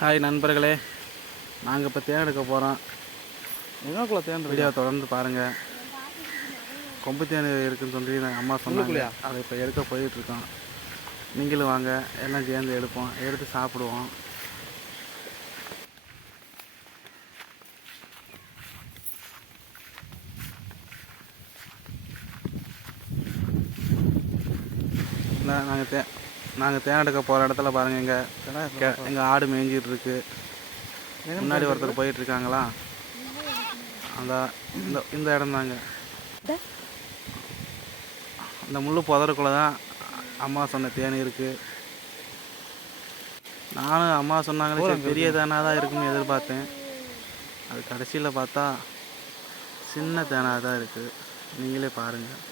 Hi நண்பர்களே. நாங்கள் இப்போ தேன் எடுக்க போகிறோம் எங்கக்குள்ள தேன் வீடியோ தொடர்ந்து பாருங்கள் கொம்பு தேன் இருக்குன்னு சொல்லி நான் அம்மா சொன்னாங்க? அதை இப்போ எடுக்க போயிட்டு இருக்கோம் நீங்களும் வாங்க. எல்லாம் சேர்ந்து எடுப்போம். எடுத்து சாப்பிடுவோம். நாங்கள் தே நாங்கள் தேன் எடுக்க போகிற இடத்துல பாருங்கள் எங்கள் எங்கள் ஆடு மேய்ஞ்சிட்டு இருக்கு. முன்னாடி ஒருத்தர் போயிட்டு இருக்காங்களா? அந்த இந்த இந்த இடம் தாங்க. அந்த முள்ளு புதருக்குள்ளே தான் அம்மா சொன்ன தேன் இருக்கு. நானும் அம்மா சொன்னாங்களே சரி, பெரிய தேனாக தான் இருக்குன்னு எதிர்பார்த்தேன். அது கடைசியில் பார்த்தா சின்ன தேனாக தான் இருக்குது நீங்களே பாருங்கள்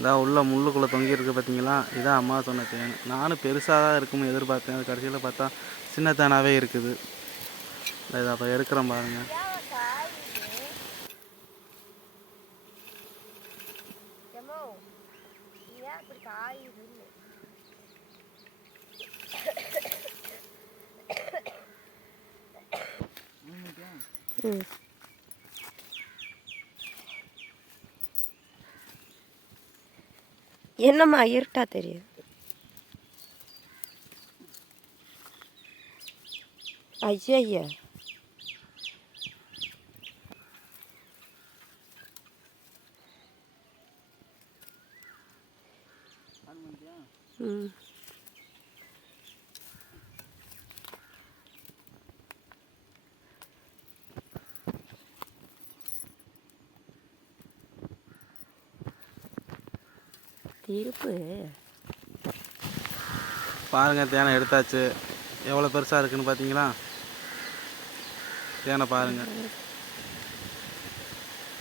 இந்த உள்ள முள்ளுக்குள்ளே தொங்கி இருக்கு பார்த்தீங்களா இதான் அம்மா சொன்ன தேன். நானும் பெருசாக தான் இருக்கும்னு எதிர்பார்த்தேன். அது கடைசியில் பார்த்தா சின்ன தேனாகவே இருக்குது. இதை அப்போ எடுக்கிறேன் பாருங்கள் எம்மோ என்னம்மா இருட்டா தெரியுது? ஐயா ம். திருப்பு பாருங்கள் தேனை எடுத்தாச்சு. எவ்வளோ பெருசாக இருக்குன்னு பார்த்தீங்களா? தேனை பாருங்கள்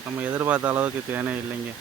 நம்ம எதிர்பார்த்த அளவுக்கு தேனே இல்லைங்க.